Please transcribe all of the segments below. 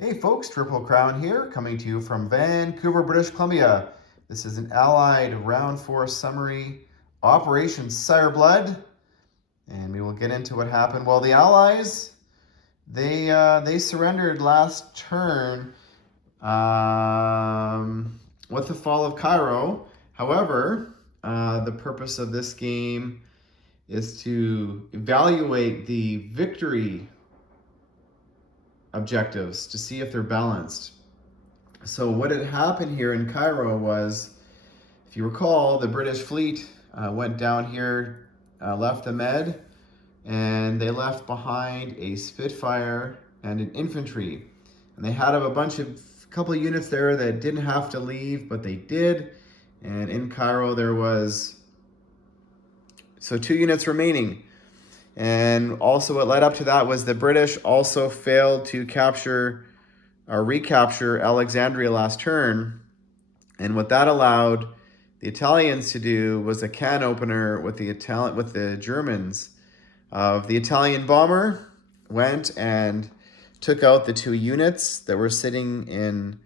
Hey folks, Triple Crown here, coming to you from Vancouver, British Columbia. This is an Allied Round 4 summary, Operation Sire Blood, and we will get into what happened. Well, the Allies, they surrendered last turn with the fall of Cairo. However, the purpose of this game is to evaluate the victory objectives to see if they're balanced. So what had happened here in Cairo was, if you recall, the British fleet went down here, left the Med, and they left behind a Spitfire and an infantry. And they had a couple of units there that didn't have to leave, but they did. And in Cairo there was, so 2 units remaining. And also what led up to that was the British also failed to capture or recapture Alexandria last turn. And what that allowed the Italians to do was a can opener with the Germans. The Italian bomber went and took out the 2 units that were sitting in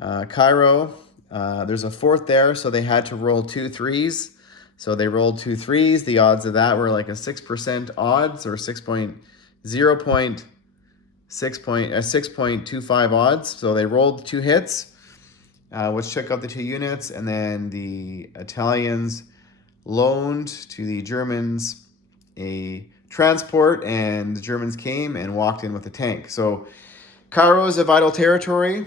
Cairo. There's a 4th there, so they had to roll 2 3s. So they rolled 2 3s. The odds of that were like a 6% odds, or 6.25 odds. So they rolled 2 hits, which took out the 2 units, and then the Italians loaned to the Germans a transport, and the Germans came and walked in with a tank. So Cairo is a vital territory.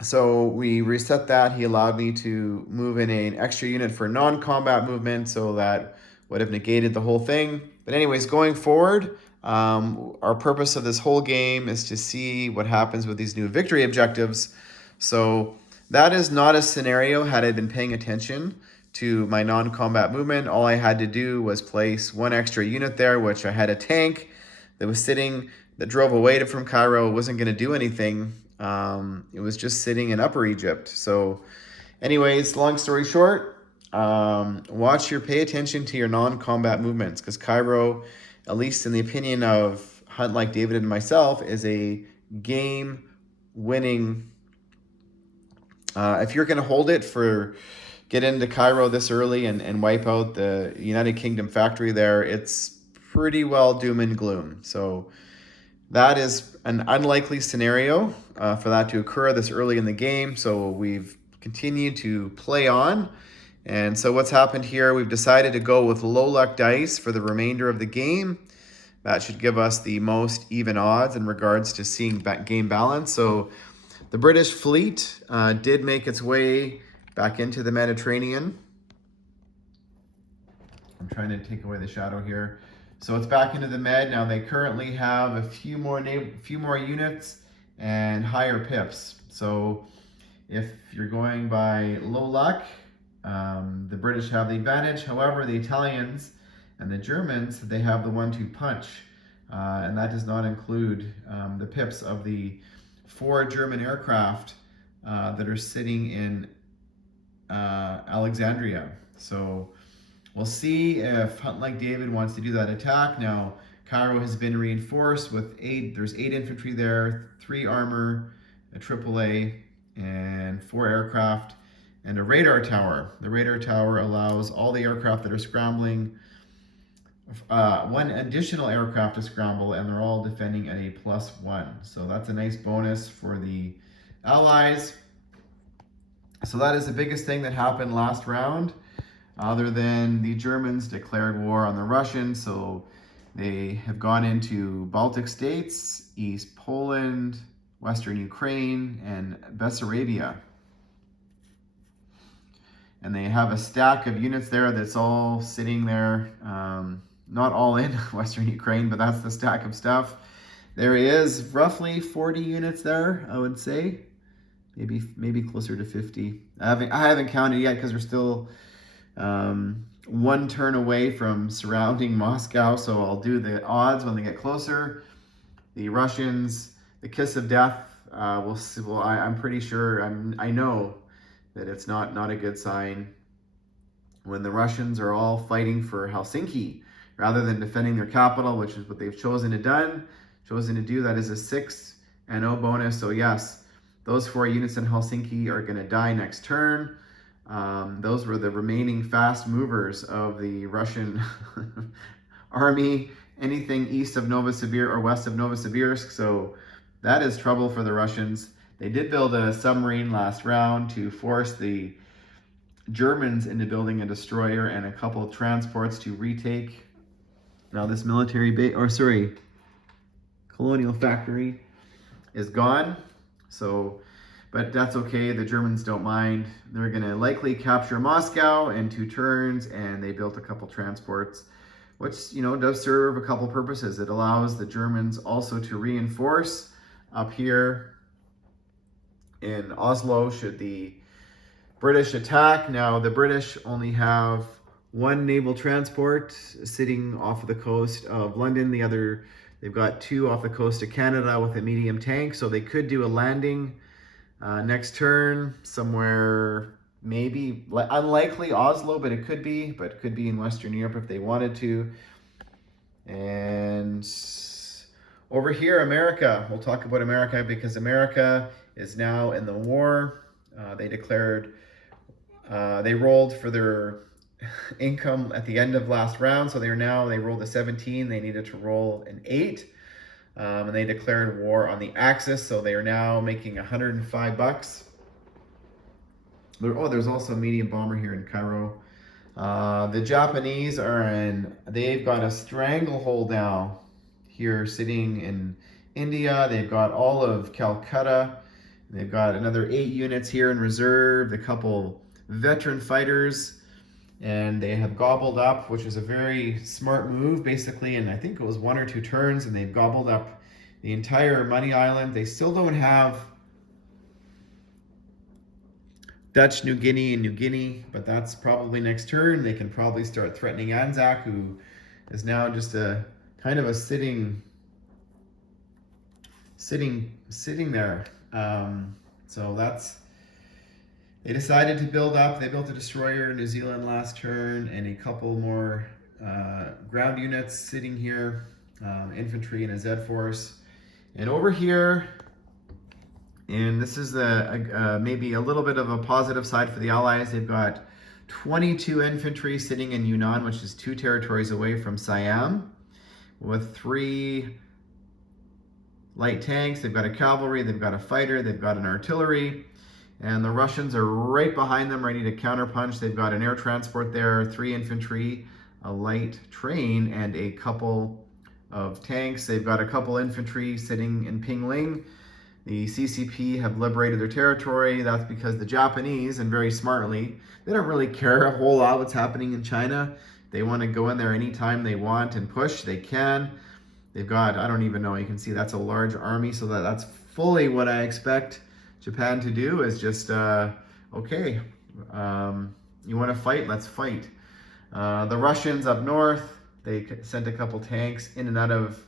So we reset that. He allowed me to move in an extra unit for non-combat movement, so that would have negated the whole thing. But anyways, going forward, our purpose of this whole game is to see what happens with these new victory objectives. So that is not a scenario had I been paying attention to my non-combat movement. All I had to do was place 1 extra unit there, which I had a tank that was sitting, that drove away from Cairo. It wasn't going to do anything. It was just sitting in Upper Egypt. So anyways, long story short, pay attention to your non-combat movements, because Cairo, at least in the opinion of Hunt Like David and myself, is a game winning. If you're going to hold it get into Cairo this early and wipe out the United Kingdom factory there, it's pretty well doom and gloom. So that is an unlikely scenario for that to occur this early in the game. So we've continued to play on. And so what's happened here, we've decided to go with low luck dice for the remainder of the game. That should give us the most even odds in regards to seeing game balance. So the British fleet did make its way back into the Mediterranean. I'm trying to take away the shadow here. So it's back into the Med. Now they currently have a few more units and higher pips. So if you're going by low luck, the British have the advantage. However, the Italians and the Germans, they have the 1-2 punch. And that does not include the pips of the 4 German aircraft that are sitting in Alexandria. So we'll see if Hunt Like David wants to do that attack. Now, Cairo has been reinforced with there's 8 infantry there, 3 armor, a AAA, and 4 aircraft, and a radar tower. The radar tower allows all the aircraft that are scrambling 1 additional aircraft to scramble, and they're all defending at a +1. So that's a nice bonus for the Allies. So that is the biggest thing that happened last round, other than the Germans declared war on the Russians. So they have gone into Baltic states, East Poland, Western Ukraine, and Bessarabia. And they have a stack of units there that's all sitting there, not all in Western Ukraine, but that's the stack of stuff. There is roughly 40 units there, I would say. Maybe closer to 50. I haven't counted yet, because we're still 1 turn away from surrounding Moscow. So I'll do the odds when they get closer. The Russians, the kiss of death. I'm pretty sure. I know that it's not a good sign when the Russians are all fighting for Helsinki rather than defending their capital, which is what they've chosen to do. That is a 6 and no bonus. So yes, those 4 units in Helsinki are going to die next turn. Those were the remaining fast movers of the Russian army, anything east of Novosibirsk or west of Novosibirsk. So that is trouble for the Russians. They did build a submarine last round to force the Germans into building a destroyer and a couple of transports to retake. Now this military base, or sorry, colonial factory is gone. So, but that's okay. The Germans don't mind. They're going to likely capture Moscow in 2 turns, and they built a couple transports, which, you know, does serve a couple purposes. It allows the Germans also to reinforce up here in Oslo should the British attack. Now, the British only have 1 naval transport sitting off of the coast of London. The other, they've got 2 off the coast of Canada with a medium tank. So they could do a landing next turn somewhere, maybe unlikely Oslo, but it could be in Western Europe if they wanted to. And over here, America, we'll talk about America because America is now in the war. They declared, they rolled for their income at the end of last round. So they rolled a 17. They needed to roll an 8. And they declared war on the Axis. So they are now making $105. There's also a medium bomber here in Cairo. The Japanese they've got a stranglehold now here sitting in India. They've got all of Calcutta. They've got another 8 units here in reserve, a couple veteran fighters, and they have gobbled up, which is a very smart move, basically, and I think it was 1 or 2 turns, and they've gobbled up the entire Money Island. They still don't have Dutch New Guinea and New Guinea, but that's probably next turn. They can probably start threatening Anzac, who is now just a kind of a sitting there. So they decided to build up. They built a destroyer in New Zealand last turn and a couple more ground units sitting here, infantry and a Z force. And over here, and this is maybe a little bit of a positive side for the Allies. They've got 22 infantry sitting in Yunnan, which is 2 territories away from Siam, with 3 light tanks. They've got a cavalry, they've got a fighter, they've got an artillery, and the Russians are right behind them, ready to counterpunch. They've got an air transport there, 3 infantry, a light train, and a couple of tanks. They've got a couple infantry sitting in Pingling. The CCP have liberated their territory. That's because the Japanese, and very smartly, they don't really care a whole lot what's happening in China. They want to go in there anytime they want and push, they can. They've got, I don't even know, you can see that's a large army, so that's fully what I expect Japan to do is just, okay, you want to fight, let's fight. The Russians up north, they sent a couple tanks in and out of,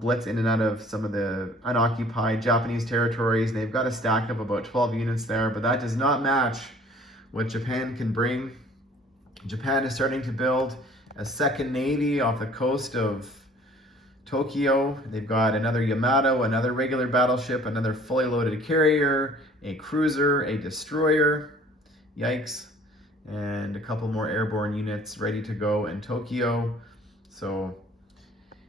blitz in and out of some of the unoccupied Japanese territories. They've got a stack of about 12 units there, but that does not match what Japan can bring. Japan is starting to build a second navy off the coast of Tokyo. They've got another Yamato, another regular battleship, another fully loaded carrier, a cruiser, a destroyer, yikes, and a couple more airborne units ready to go in Tokyo. So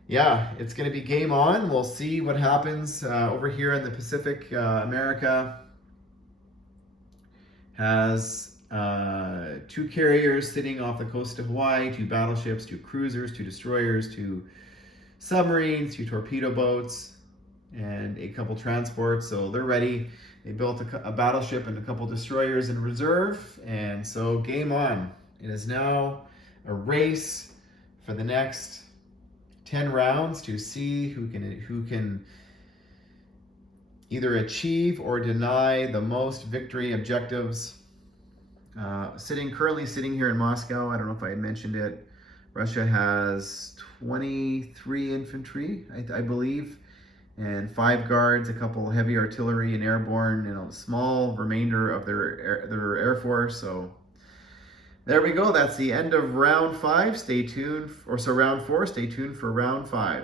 yeah, it's going to be game on. We'll see what happens over here in the Pacific. America has 2 carriers sitting off the coast of Hawaii, 2 battleships, 2 cruisers, 2 destroyers, 2 submarines, 2 torpedo boats, and a couple transports. So they're ready. They built a battleship and a couple destroyers in reserve, and so game on. It is now a race for the next 10 rounds to see who can either achieve or deny the most victory objectives. Currently sitting here in Moscow, I don't know if I had mentioned it, Russia has 23 infantry, I believe, and 5 guards, a couple heavy artillery and airborne, and a small remainder of their air force. So there we go. That's the end of round 5. Stay tuned, round 4. Stay tuned for round 5.